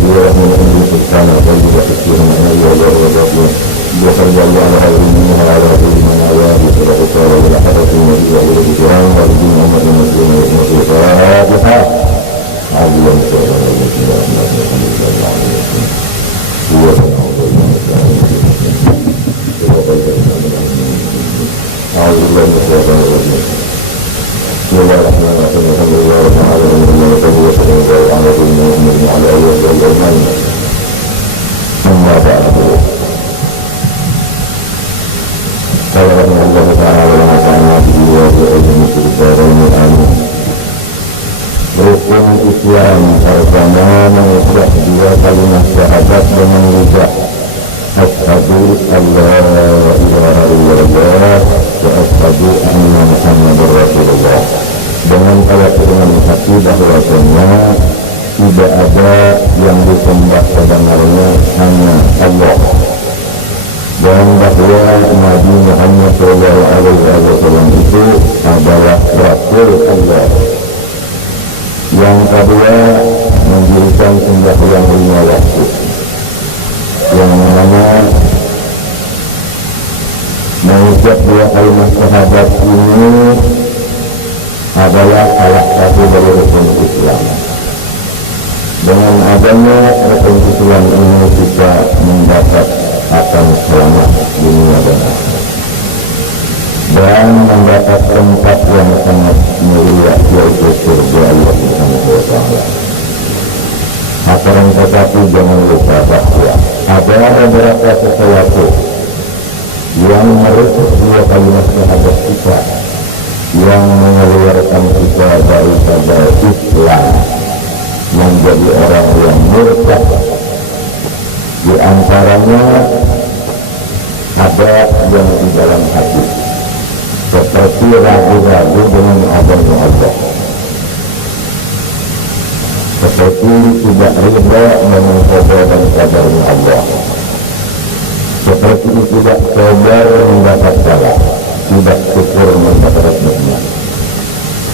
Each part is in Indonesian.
كبيرة من أمر سبحانه طيب كثيرا من أيها الرجل وصلى الله على خير منها وعلى خير من أواه وغفار ولحرة النبي وعلى الكرام والدين أمر المسلمين والفاتحة عظيم سيئا والذين أمر محمد صلى الله عليه وسلم هو أعوذ بالله من الشيطان الرجيم بسم الله الرحمن الرحيم الحمد لله رب العالمين والصلاة والسلام على سيدنا محمد وعلى آله وصحبه أجمعين أما بعد قال رحمه الله تعالى ونفعنا به وبعلمه في الدارين آمين rukun Islam pertama mengucap dua kalimat syahadat dengan lidah asyhadu an la ilaha illallah wa asyhadu anna muhammadar rasulullah, dengan keyakinan hati bahwasanya tidak ada yang disembah sebenarnya hanya Allah, dan bahwa Nabi Muhammad SAW itu adalah Rasul Allah. Yang kedua, mendirikan sembahyang 5 waktu, yang mana mengucap dua kalimat syahadat ini adalah salah satu dari rukun Islam. Dengan adanya rukun Islam ini kita mendapat akan selamat dunia dan akhirat, dan mendapat tempat yang sangat mulia, yaitu surga Allah Subhanahu wa Ta'ala. Akan tetapi jangan lupa bahwa ada beberapa sesuatu yang merusak dua kalimat syahadat kita, yang mengeluarkan kita daripada Islam, menjadi orang yang murtad. Di antaranya ada yang di dalam hati, seperti ragu-ragu dengan adanya Allah, seperti tidak ridha dengan qada dan qadarnya Allah, seperti tidak sabar mendapat bala, tidak syukur mendapat nikmat.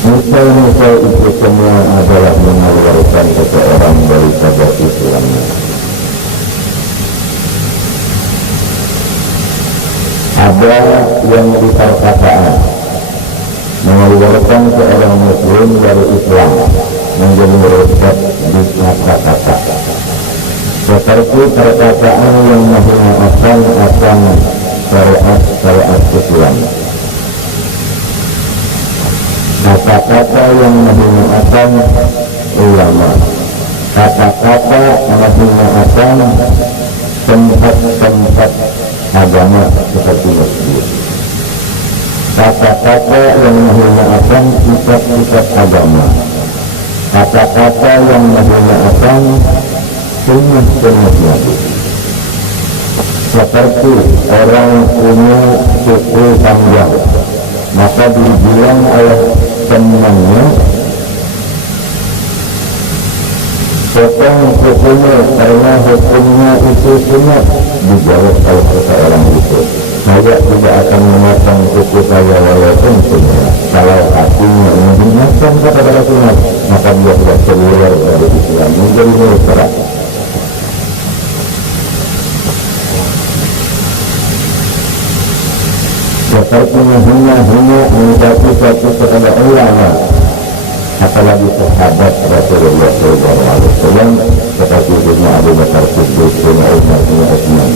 Misal-misal itu semua adalah mengeluarkan seseorang daripada Islamnya. Ada yang di perkataan mengeluarkan seorang muslim dari Islam, menjadi murtad di kata-kata, seperti perkataan yang menghinakan akan syariat Islam, kata-kata yang menghinakan ulama, kata-kata menghinakan tempat-tempat agama seperti masjid, kata-kata yang menghinakan kitab-kitab agama, kata-kata yang menghinakan sunnah-sunnah Nabi, seperti orang punya suku panjang, maka dibilang oleh temannya, potong sukunya karena hukumnya itu sunnah. Dijawab oleh seseorang itu, saya tidak akan memotong suku saya walaupun sunnah. Kalau hatinya menghinakan kepada sunnah, maka dia sudah keluar dari Islam, menjadi murtad. Seperti menghina mencaci-caci kepada ulama, apalagi sahabat Rasulullah SAW, seperti Sayyidina Abu Bakar Siddiq, Sayyidina Umar, Sayyidina Utsman.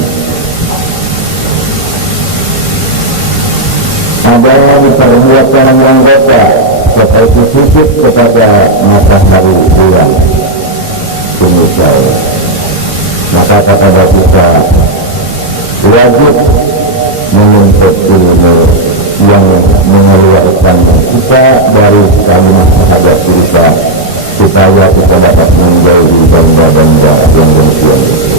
Ada di perbuatan anggota, seperti sujud kepada matahari bulan, semisal. Maka kata kita wajib menuntut ilmu yang mengeluarkan kita dari kalimat syahadat kita, supaya kita dapat menjauhi benda-benda yang demikian itu.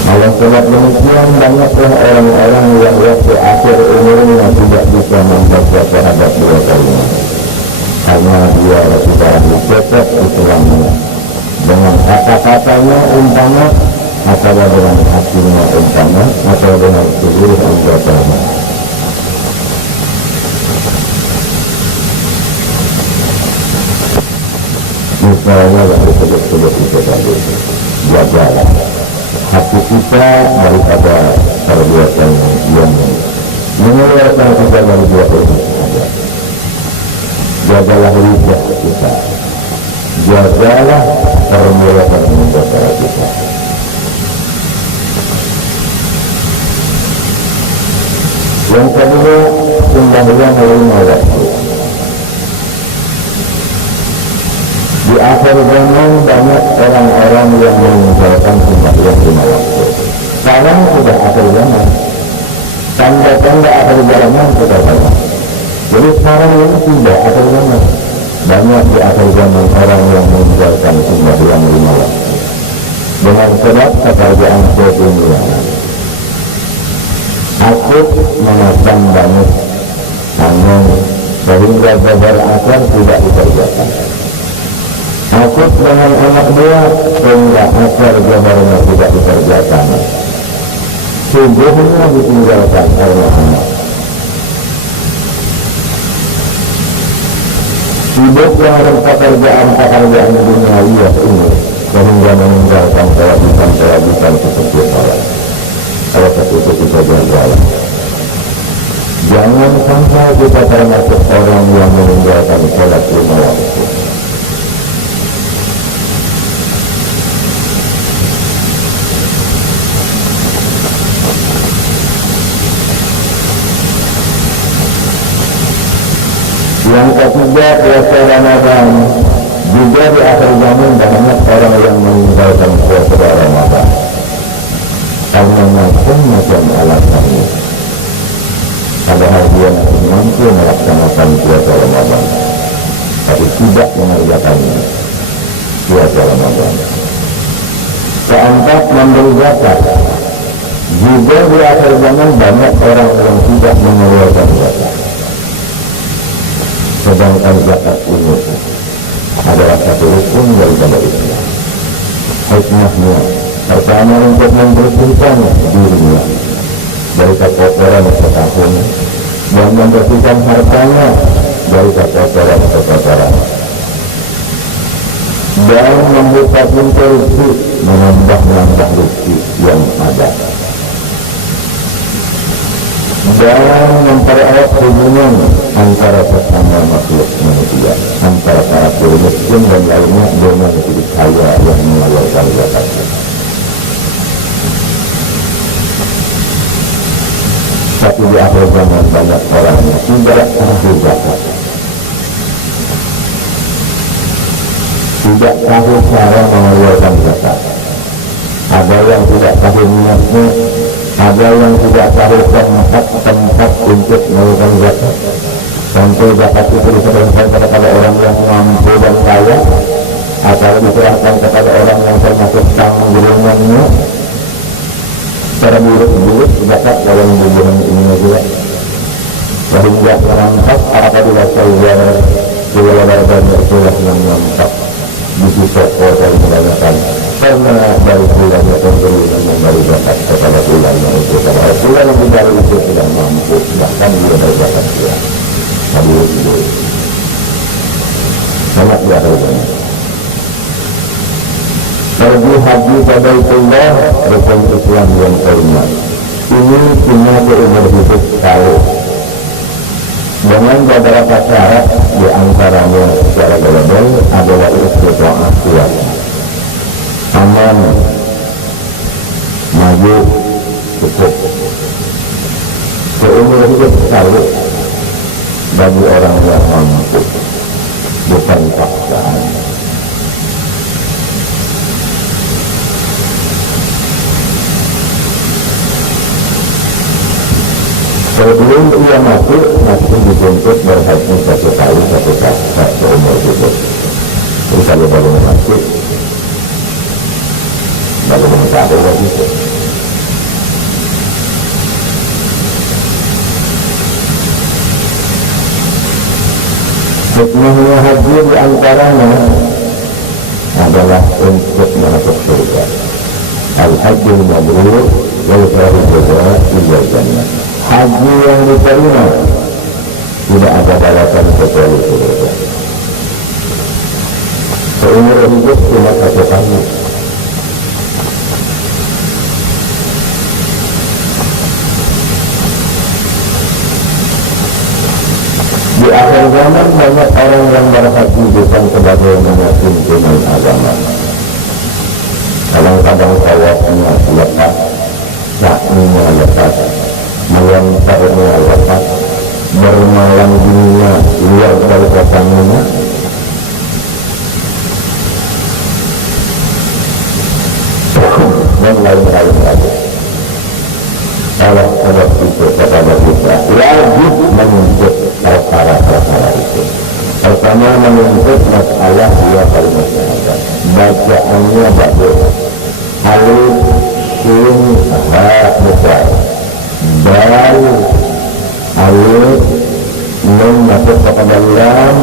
Kalau sebab demikian, banyaklah orang-orang yang waktu akhir umurnya tidak bisa membaca syahadat dua kalimat, karena dia sudah dicocok Islamnya dengan kata-katanya umpama, atau dengan hatinya umpama, atau dengan seluruh anggotanya. misalnya yang disebut-sebut itu tadi, jagalah hati kita daripada perbuatan yang mengeluarkan kita dari dua saja. Jagalah lidah kita, jagalah perbuatan mendosa kita. Yang kedua, sembahyang lima waktu. Di akhir zaman banyak orang-orang yang meninggalkan sembahyang lima waktu. Sekarang sudah akhir zaman, tanda-tanda akhir zaman sudah banyak. Jadi sekarang ini tidak akhir zaman. Banyak di akhir zaman orang yang meninggalkan sembahyang lima waktu dengan sebab pekerjaan dunia. Akut memasang banyak angin sehingga babar asar tidak dikerjakan. Akut dengan anak buah sehingga asar babarnya tidak dikerjakan. Subuhnya ditinggalkan oleh anak. Sibuk dengan pekerjaan duniawi ini sehingga meninggalkan kewajiban seperti salat. Kalau itu kita jaga. Jangan sampai kita termasuk orang yang meninggalkan salat lima waktu. Yang ketiga, puasa Ramadan. Juga di akhir zaman banyak orang yang meninggalkan puasa Ramadan karena macam-macam alasannya. Padahal dia masih mampu melaksanakan puasa Ramadan, tapi tidak mengerjakan puasa Ramadan. Keempat, memberi zakat. Juga di akhir zaman banyak orang yang tidak mengeluarkan zakat. Sedangkan zakat ini adalah satu rukun daripada Islam. Hikmahnya pertama untuk membersihkan dirinya dari kekotoran setahun dan membersihkan hartanya dari kekotoran dan membuka pintu rezeki, menambah rezeki yang ada dan mempererat hubungan antara sesama makhluk manusia, antara para miskin dan lainnya dengan hidup kaya yang mengalirkan zakatnya. Tapi di akhir zaman banyak orang yang tidak tahu zakat, tidak tahu cara mengeluarkan zakat. Ada yang tidak tahu niatnya, ada yang tidak tahu tempat untuk mengeluarkan zakat. Sampai zakat itu diserahkan kepada orang yang mampu dan kaya, atau diserahkan kepada orang yang termasuk tanggungannya. Terburuk-buruk zakat dalam hubungan ini juga. Sehingga merangkap apabila saya jual dan itulah yang merangkap di sisi dari kebanyakan. Karena dari bulannya pemberi dan memberi zakat kepada bulannya itu, karena bulan yang diberi itu tidak mampu, bahkan dia dari zakat dia. Tadi itu sangat diharapkan. Pergi haji pada Baitullah, rukun Islam yang kelima. Ini cuma seumur hidup sekali. Dengan beberapa syarat, di antaranya secara global adalah istiqomah kuat, aman, maju, cukup. Seumur hidup sekali bagi orang yang mampu, bukan paksaan. Sebelum ia masuk, masih dituntut berhaji satu kali seumur hidup. Jadi kalau baru masuk, baru mencari lagi itu. Hikmahnya haji di antaranya adalah untuk masuk surga. Al-Hajjul Mabrur wal Faridullah illa jannah. Haji yang diterima tidak ada balasan kecuali surga. seumur hidup cuma satu kali. Di akhir zaman banyak orang yang berhaji bukan sebagai pimpinan agama. Kadang-kadang tawafnya lepas, saknya lepas, melontarnya lepas, bermalam dunia luar dari kosannya, dan lain-lain lagi. Oleh sebab itu kepada kita wajib menuntut perkara-perkara itu. Pertama, menuntut masalah dua kalimat syahadat. Bacaannya bagus. Alif, sin, ha, besar. Dal, alif, nun masuk kepada lam,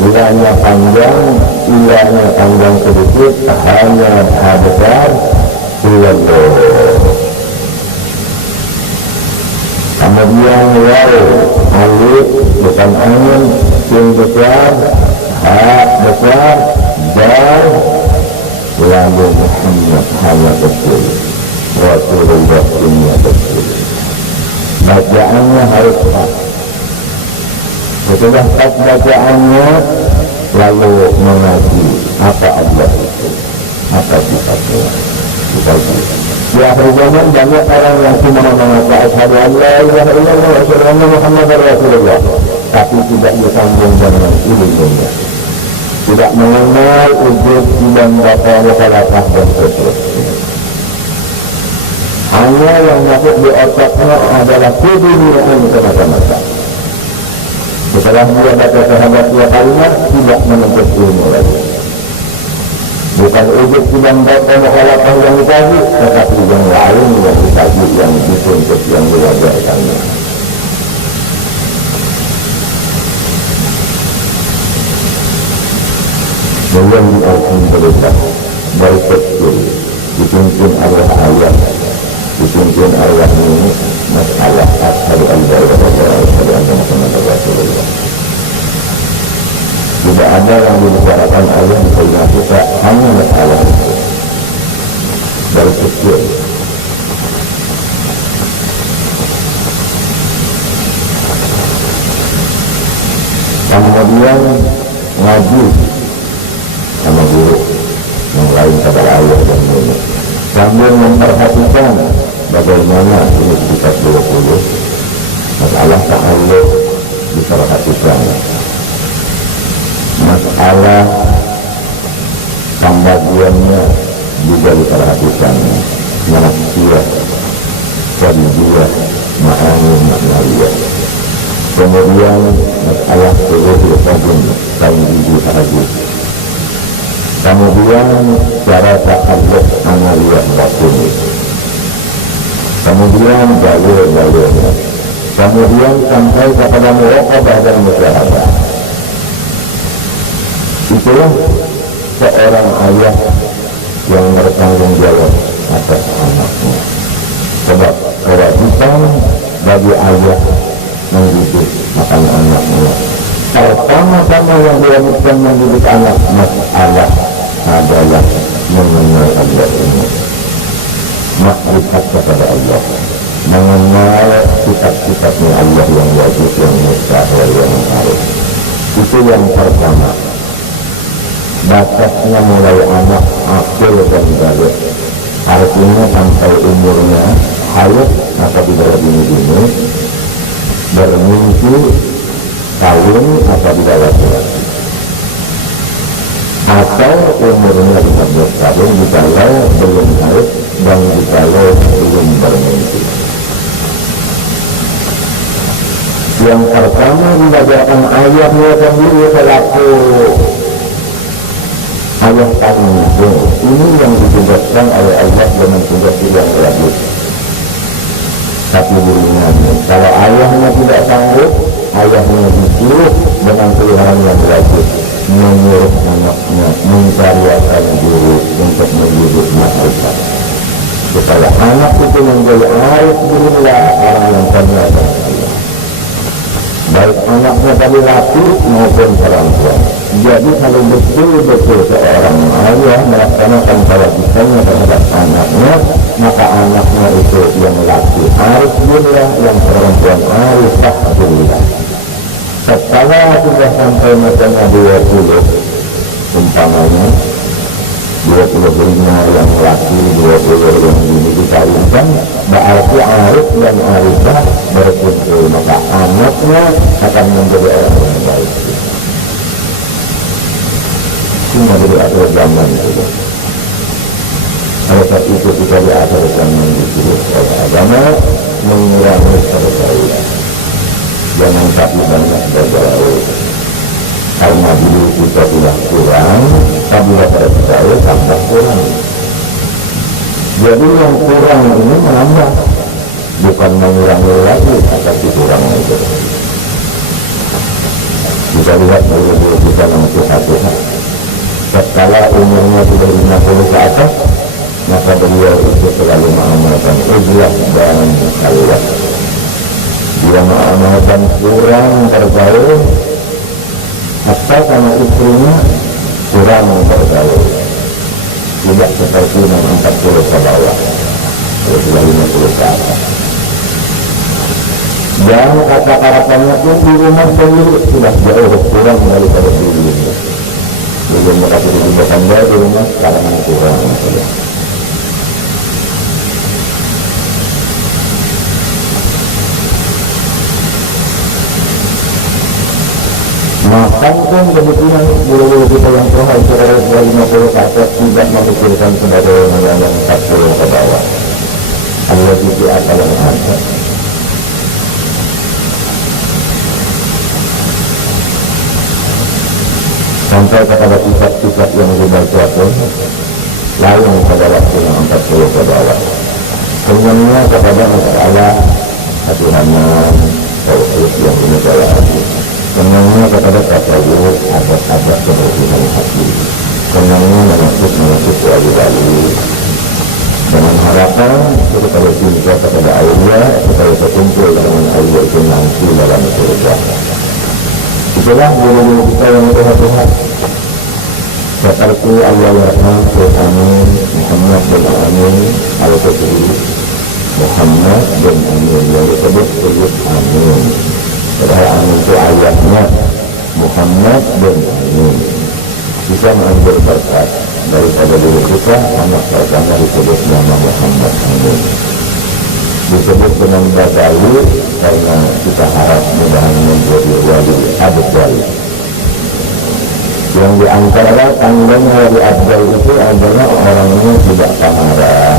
ilahnya panjang, ilahnya panjang sedikit, hanya ha besar, illallah. Kemudian waw, alif bukan angin, sin besar, ha besar, dal, lalu Muhammad hanya kecil, Rasulullah dunia kecil. Bacaannya harus pas. Setelah pas bacaannya, lalu mengaji apa Allah itu, apa sifatnya. Di akhir zaman banyak orang yang cuma mengatakan asyhadu an la ilaha illallah wa asyhadu anna Muhammadar Rasulullah, tapi tidak disambung dengan ilmunya, tidak mengenal wujud dan bapa mukalafah dan seterusnya. Hanya yang masuk di otaknya adalah keduniaan semata-mata. Setelah dia baca syahadat dua kalimat, tidak menuntut ilmu lagi. Bukan wujud dan bapa mukalafah yang dikaji, tetapi yang lain yang dikaji, yang dituntut, yang diwajarkannya. Belum alhamdulillah dari kecil dipimpin arwah ayah, dipimpin arwah nenek, masalah asyhadu an la ilaha illallah wa asyhadu anna Muhammadar Rasulullah. Tidak ada yang dibicarakan ayah di Sayyidina kita, hanya masalah itu dari kecil. Kemudian ngaji sama guru yang lain pada ayah dan nenek, sambil memperhatikan bagaimana ini sekitar 20 masalah ta'alluq diperhatikan, masalah pembagiannya juga diperhatikan, nafsiyah, wadiyah, ma'ani, maknawiyah. Kemudian masalah seluruh fadun dan gigi hadis. Kemudian cara ta'alluq amaliyah batin. Kemudian jalur-jalurnya. Kemudian sampai kepada muraqabah dan musyahadah. Itulah seorang ayah yang bertanggung jawab atas anaknya. Sebab kewajiban bagi ayah mendidik anak-anaknya. Pertama-tama yang diwajibkan mendidik anak masalah adalah mengenal Allah ini, makrifat kepada Allah, mengenal sifat-sifatnya Allah yang wajib, yang mustahil, yang harus. Itu yang pertama. Batasnya mulai anak akil dan balik, artinya sampai umurnya haid apabila bini-bini, bermimpi, kawin apabila laki-laki, atau umurnya 15 tahun jikalau belum haid dan jikalau belum bermimpi. Yang pertama dibacakan ayahnya sendiri selaku ayah kandung. Ini yang ditugaskan oleh Allah dengan tugas yang wajib. Tapi ringannya, kalau ayahnya tidak sanggup, ayahnya disuruh dengan pilihan yang wajib, menyuruh anaknya mencariakan diri untuk mendidik makrifat, supaya anak itu menjadi arif billah, orang yang kenal dengan Allah. baik anaknya dari laki maupun perempuan. Jadi kalau betul-betul seorang ayah melaksanakan kewajibannya terhadap anaknya, maka anaknya itu yang laki arif billah, yang perempuan arifah billah. Setelah sudah sampai macamnya 20, umpamanya 25 yang laki, 20 yang ini dikawinkan, berarti arif dan arifah berkumpul, maka anaknya akan menjadi orang yang baik. Cuma diatur zaman itu. Oleh sebab itu kita diatur zaman itu oleh agama mengurangi pergaulan. Jangan tapi banyak bergaul. Karena dulu kita sudah kurang, apabila pada bergaul tambah kurang. Jadi yang kurang ini menambah, bukan mengurangi lagi, akan dikurang itu. Kita lihat dulu kita nasihat-nasihat. Setelah umurnya sudah 50 ke atas, maka beliau itu selalu mengamalkan ujlah dan khalwat. Dia mengamalkan kurang bergaul, atau sama istrinya kurang bergaul. Tidak seperti 40 ke bawah, sudah 50 ke atas. Dan kata-katanya pun di rumah sendiri sudah jauh kurang daripada dulunya. Belum mereka dibuatkan di rumah, sekarang kurang saja. Makan pun kebetulan guru-guru kita yang telah sudah 50 ke atas tidak memikirkan sebagaimana yang 40 ke bawah. Allah itu apa yang ada. Sampai kepada sifat-sifat yang dibaca pun lain pada waktu yang 40 ke bawah. Semuanya kepada masalah hati-haman, tauhid yang dimulai hati. Semuanya kepada tasawuf, adat-adat kebersihan hati. Semuanya menakut wali-wali. Dengan harapan kita kalau cinta kepada Allah, supaya terkumpul dengan Allah itu nanti dalam surga. Itulah guru-guru kita yang Tuhan. Seperti Allah Yarham Amin Muhammad bin Amin Al-Qadri, Muhammad bin Amin yang disebut Sayyid Amin. Padahal Amin itu ayatnya Muhammad bin Amin. Bisa mengambil berkat daripada diri kita, anak pertama disebut nama Muhammad Amin. Disebut dengan Badali karena kita harap mudahan menjadi wali abdal. Yang diantara tandanya wali abdal itu adalah orangnya tidak pemarah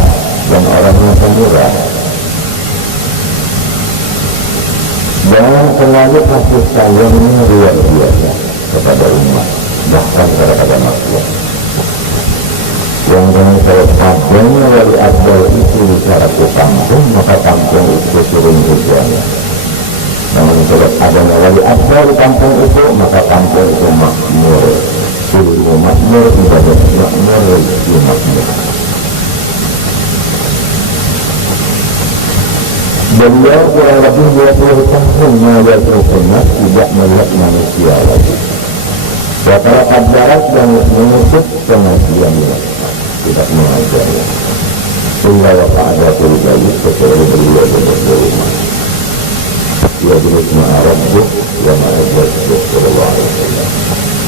dan orangnya pemurah. Dan selalu kasih sayangnya luar biasa kepada umat, bahkan kepada makhluk. Yang dengan kalau padanya wali abdal itu bicara ke kampung, maka kampung itu turun hujannya. Namun kalau adanya wali abdal di kampung itu, maka kampung itu makmur. Ilmu makmur, ibadah makmur, rezeki makmur. Beliau kurang lebih 20 tahun mengajarkan tidak melihat manusia lagi. Rata-rata darat dan menutup pengajiannya, tidak mengajarnya. Sehingga waktu ada terjadi kecuali beliau berdoa. Dia berisma Rabbuk wa ma'ajazku sallallahu alaihi wasallam.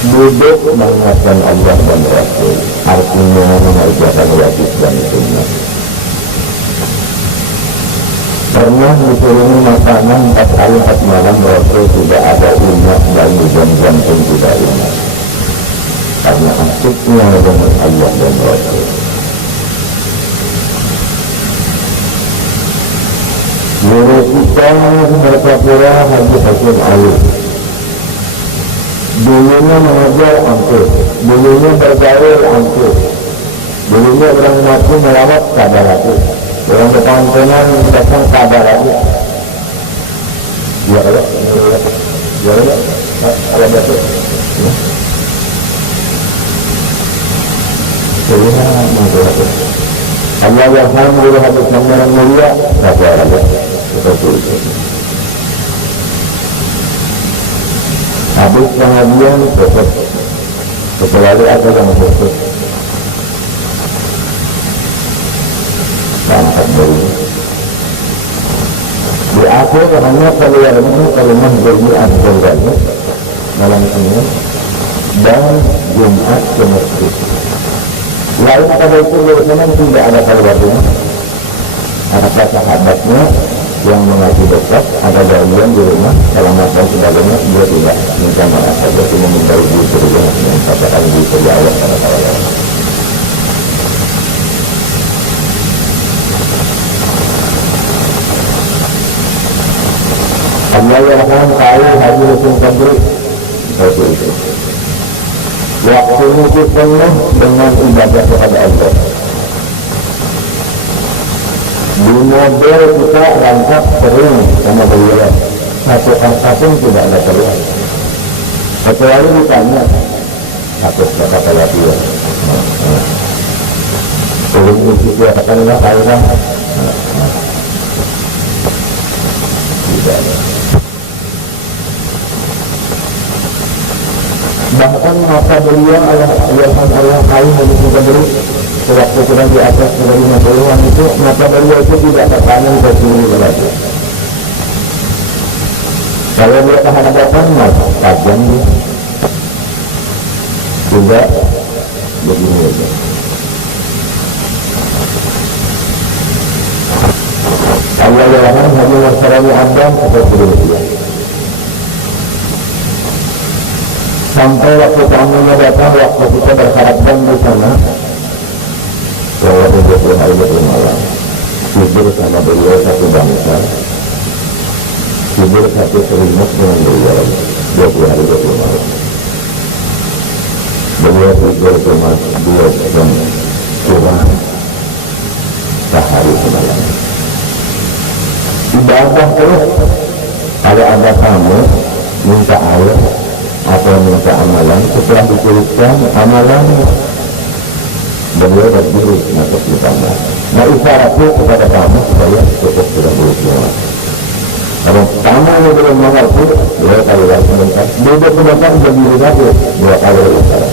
Duduk mengingatkan Allah dan Rasul, artinya mengerjakan wajib dan sunnah. Pernah dituruni makanan 4 hari 4 malam, Rasul tidak ada ingat dan jam-jam pun tidak ingat. Karena asyiknya dengan Allah dan Rasul. Guru kita berkapura Haji Hasim Ali. Dulunya mengajar angkuh, dulunya bergaul angkuh, dulunya orang mati melawat kabar aku, orang kepantenan datang kabar aku. Ya Allah, ya Allah, Allah batu. Lihat mengajar. Allah Yarham Guru Habib Muhammad Mulia, kata Allah, seperti itu. habis pengajian tutup, kecuali ada yang tutup angkat dari di akhir hanya keluarnya kalimah beri abdullah malam ini dan Jumat ke masjid. Lain pada itu memang tidak ada keluarnya, ada sahabatnya yang mengaji dekat, ada galian di rumah selama dan sebagainya, dia tidak minta maaf saja, cuma minta ibu surga yang katakan di Allah pada Allah. Allah yang akan tahu haji hukum kabri seperti itu. Waktu itu penuh dengan ibadah kepada Allah. Di mobil kita rangkap sering sama beliau, satu kata pun tidak ada keluar. Kecuali ditanya satu kata latihan. Sering itu dia katakanlah kairan. Tidak ada. Bahkan mata beliau Allah kain dan kita beri sewaktu kita di atas dari 50-an itu, mata beliau itu tidak tertanam ke sini lagi. Kalau dia ke hadapan tajam dia juga begini aja. Allah yang hanya wasarani Adam seperti itu. Sampai waktu tamunya datang, waktu kita berharapkan di sana, bahwa dia berhari malam, tidur sama beliau satu bangsa, tidur satu selimut dengan beliau, 20 hari 20 malam. Beliau tidur cuma 2 jam kurang sehari semalam. Ibadah terus, kalau ada tamu minta air atau minta amalan, setelah dituliskan amalan beliau berdiri masuk di kamar. Nah isyaratnya kepada kamu supaya cukup sudah berjumpa. Kalau kamu yang belum mengerti, beliau kali lagi sebentar, duduk sebentar berdiri lagi 2 kali isyarat.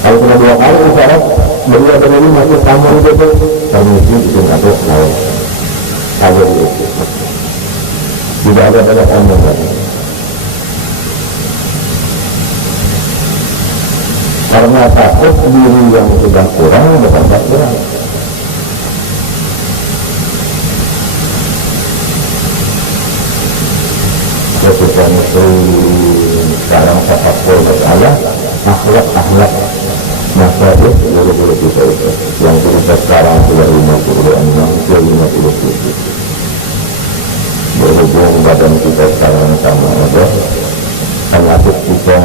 Kalau sudah 2 kali isyarat, beliau berdiri masuk kamar itu permisi izin aku mau kali itu. Tidak ada pada kamu lagi. Karena takut diri yang sudah kurang bertambah kurang. Ketika muslim sekarang tafakkur masalah akhlak masalah boleh kita itu yang kita sekarang sudah 56 ke 57. Berhubung badan kita sekarang sama ada, penyakit kita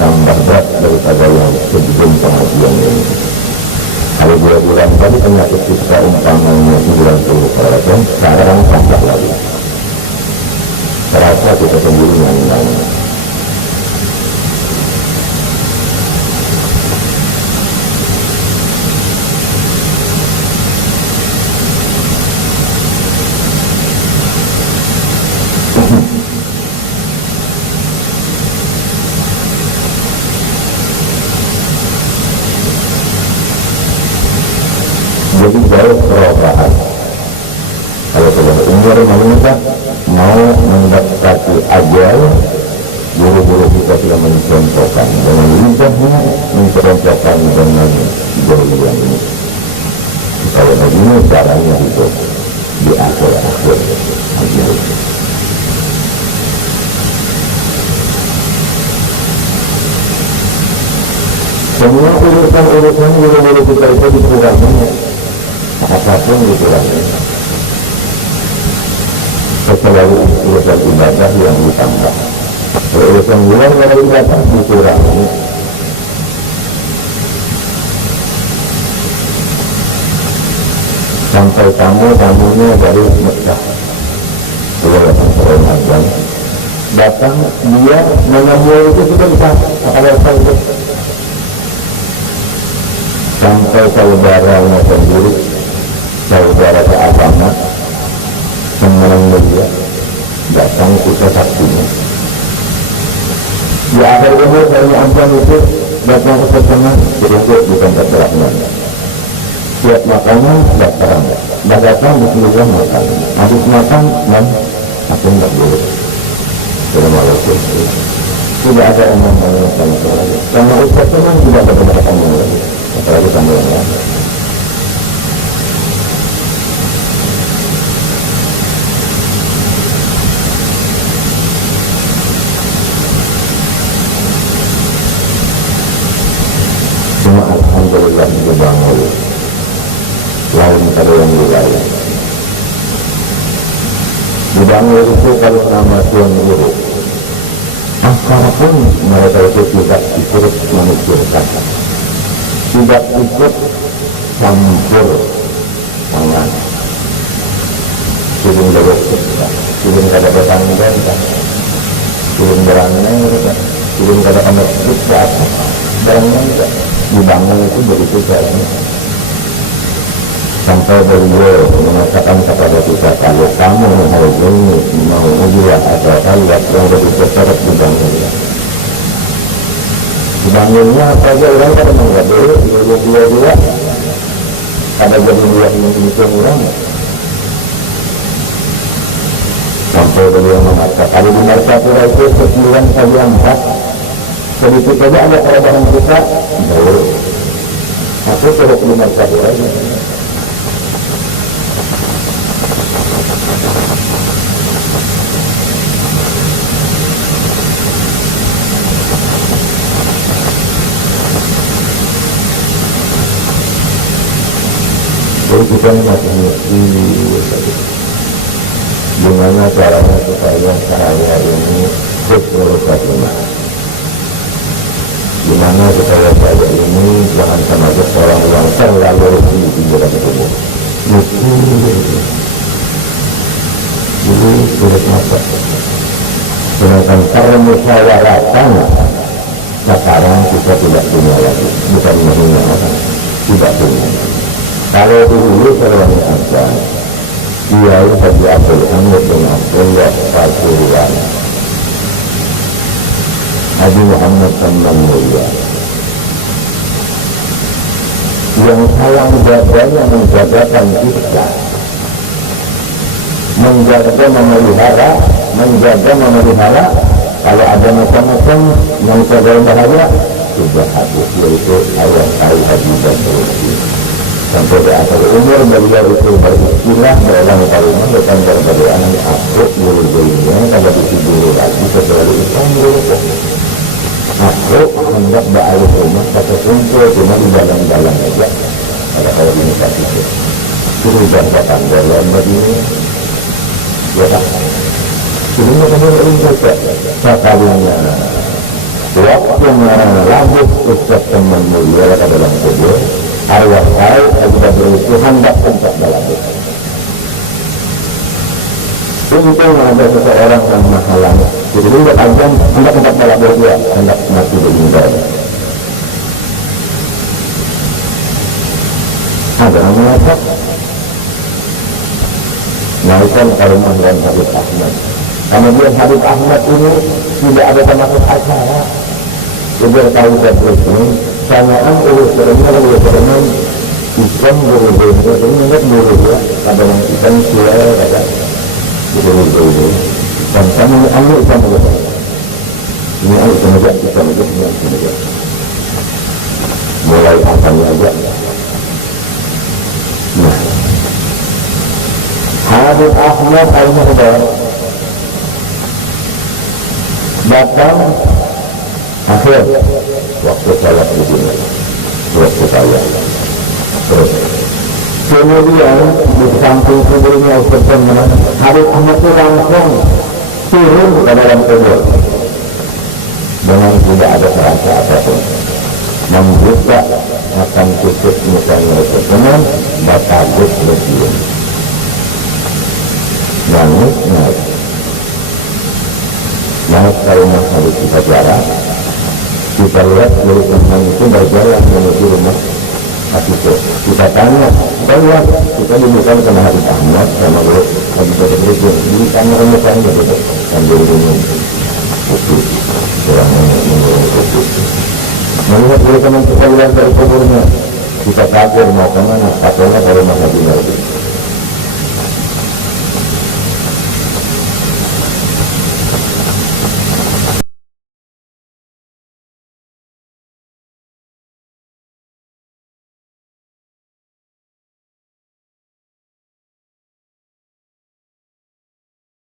tambah berat daripada yang sebelum pengajian ini. Kalau 2 bulan tadi penyakit kita umpamanya 90%, sekarang tambah lagi. Terasa kita sendiri nyanyi-nyanyi. Jadi jauh perubahan. Kalau sudah umur manusia mau mendekati ajal, guru-guru kita sudah mencontohkan dengan lidahnya, mencontohkan dengan jari yang ini. Kalau begini caranya itu di akhir-akhir ajal. Semua urusan-urusan guru-guru kita itu dikurangi, apapun dikurangi. Kecuali urusan ibadah yang ditambah. Urusan luar dari ibadah dikurangi. Sampai tamunya dari Mekah, sudah datang ke Ramadan, datang dia menemui itu sudah bisa akan sampai saudaranya sendiri, saudara seagama, teman dia datang kita saksinya. Di akhir umur dari Amjan itu datang ke setengah duduk di tempat belakang. Siap makanan, datang. Dah datang, bismillah makan. Habis makan, aku enggak boleh. Dalam Malaysia tidak ada omong sama sekali. Karena Ustaz memang tidak ada banyak omong lagi, apalagi sama yang lain. Cuma alhamdulillah dibangun lain pada yang wilayah. Dibangun itu kalau nama Tuhan Guru, apapun mereka itu tidak ikut memikirkan, tidak ikut campur tangan, kirim belok kita, kirim kada bertanggung jawab, kirim beranai, kirim kada masjid ke atas, barangnya dibangun itu begitu caranya. Sampai beliau mengatakan kepada kita, kalau kamu mau ini, mau ujian atau lihat yang lebih terserap dibangunnya. Dibangunnya apa aja orang kan enggak boleh, dia ada jadi yang orang. Sampai beliau mengatakan, kalau di Martapura itu sekian saja 4, sedikit saja ada korban kita, boleh. Aku sudah di Martapura ini. Jadi kita masih mesti gimana caranya supaya saya ini husnul khatimah, gimana supaya saya ini jangan termasuk orang yang terlalu rugi di dalam tubuh. Jadi sulit masak. Sedangkan permusyawaratan sekarang kita tidak punya lagi, bukan menghina orang, tidak punya. Kalau dulu seorang ada Kiai Haji Abdul Hamid bin Abdullah Fasuruan, Haji Muhammad Teman Mulia, yang sayang jaganya menjagakan kita, menjaga memelihara. Kalau ada macam-macam yang terlalu bahaya, sudah habis, yaitu ayat Kiai Haji Badrul. Sampai di akhir umur beliau itu beristilah dalam kalimat bukan berdoa aku guru-gurunya kalau ditidur lagi setelah Islam dulu. Aku hendak balik rumah kata kumpul cuma di dalam-dalam aja. Ada kalau ini pasti itu. Suruh jabatan dalam begini. Ya tak. Ini macam ini juga. Sekalinya waktu rambut Ustaz Teman Mulia ke dalam kubur. Arwah saya sudah berusaha hendak tempat dalam itu. Untung ada seseorang yang menghalangi. Jadi dia tajam hendak tempat dalam dia, hendak mati meninggal. Ada yang mengatakan naikkan rumah dan Habib Ahmad. Kemudian Habib Ahmad ini tidak ada termasuk acara. Dia tahu ini. Sanaan urus berenang ikan buru-buru ini ingat buru ya pada yang ikan sulai ada buru-buru dan kami ambil ikan buru ini ikan aja mulai asalnya aja. Nah, Habib Ahmad Al-Muhdar datang akhir waktu salat di sini, waktu saya. Terus, kemudian di samping kuburnya Ustaz Teman, Habib Ahmad itu langsung turun ke dalam kubur dengan tidak ada perasa apapun, membuka akan tutup mukanya Ustaz Teman, bataguk bersiul, nangis. Ke rumah Habib kita jarak. Kita lihat dari teman itu berjalan menuju rumah Habib. Kita tanya, bahwa kita dibuka sama Habib Ahmad sama Habib Badrul. Di kamar rumahnya begitu sambil minum kopi kurang Melihat dia teman sekalian dari kuburnya, kita kaget mau kemana, katanya ke rumah Nabi lagi.